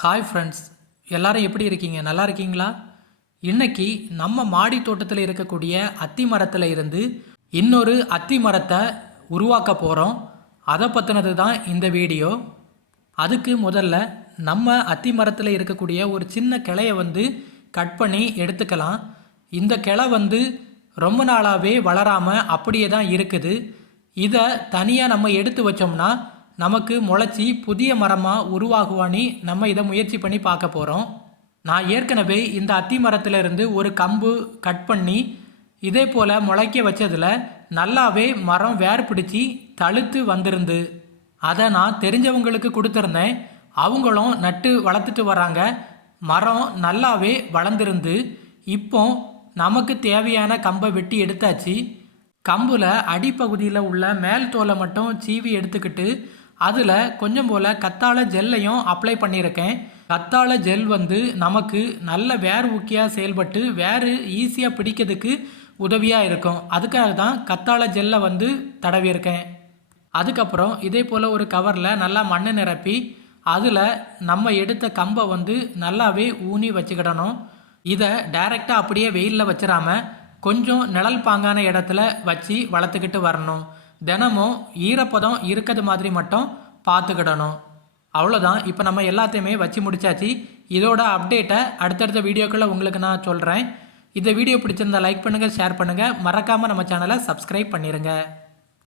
Hi friends எல்லாரும் எப்படி இருக்கீங்க? நல்லா இருக்கீங்களா? இன்னைக்கு நம்ம மாடி தோட்டத்தில் இருக்கக்கூடிய அத்தி மரத்தில் இருந்து இன்னொரு அத்தி மரத்தை உருவாக்க போகிறோம் அதை பற்றினது தான் இந்த வீடியோ. அதுக்கு முதல்ல நம்ம அத்தி மரத்தில் இருக்கக்கூடிய ஒரு சின்ன கிளையை வந்து கட் பண்ணி எடுத்துக்கலாம். இந்த கிளை வந்து ரொம்ப நாளாகவே வளராமல் அப்படியே தான் இருக்குது. இதை தனியாக நம்ம எடுத்து வச்சோம்னா நமக்கு முளைச்சி புதிய மரமாக உருவாகுவானி நம்ம இதை முயற்சி பண்ணி பார்க்க போகிறோம் நான் ஏற்கனவே இந்த அத்தி மரத்திலிருந்து ஒரு கம்பு கட் பண்ணி இதே போல் முளைக்க வச்சதில் நல்லாவே மரம் வேர் பிடிச்சி தழுத்து வந்திருந்து. அதை நான் தெரிஞ்சவங்களுக்கு கொடுத்துருந்தேன். அவங்களும் நட்டு வளர்த்துட்டு வராங்க மரம் நல்லாவே வளர்ந்துருந்து இப்போ நமக்கு தேவையான கம்பை வெட்டி எடுத்தாச்சு. கம்பில் அடிப்பகுதியில் உள்ள மேல் தோலை மட்டும் சீவி எடுத்துக்கிட்டு அதில் கொஞ்சம் போல் கத்தாழை ஜெல்லையும் அப்ளை பண்ணியிருக்கேன். கத்தாழை ஜெல் வந்து நமக்கு நல்ல வேர் ஊக்கியாக செயல்பட்டு வேறு ஈஸியாக பிடிக்கிறதுக்கு உதவியாக இருக்கும். அதுக்காக தான் கத்தாழை ஜெல்லை வந்து தடவியிருக்கேன். அதுக்கப்புறம் இதே போல் ஒரு கவரில் நல்லா மண்ணை நிரப்பி அதில் நம்ம எடுத்த கம்பை வந்து நல்லாவே ஊனி வச்சுக்கிடணும். இதை டைரெக்டாக அப்படியே வெயிலில் வச்சிடாம கொஞ்சம் நிழல் பாங்கான இடத்துல வச்சு வளர்த்துக்கிட்டு வரணும். தினமும் ஈரப்பதம் இருக்கிறது மாதிரி மட்டும் பார்த்துக்கிடணும். அவ்வளோதான் இப்போ நம்ம எல்லாத்தையுமே வச்சு முடிச்சாச்சு. இதோட அப்டேட்டை அடுத்தடுத்த வீடியோக்குள்ளே உங்களுக்கு நான் சொல்கிறேன் இந்த வீடியோ பிடிச்சிருந்தா லைக் பண்ணுங்கள் ஷேர் பண்ணுங்கள் மறக்காமல் நம்ம சேனலை சப்ஸ்கிரைப் பண்ணிடுங்க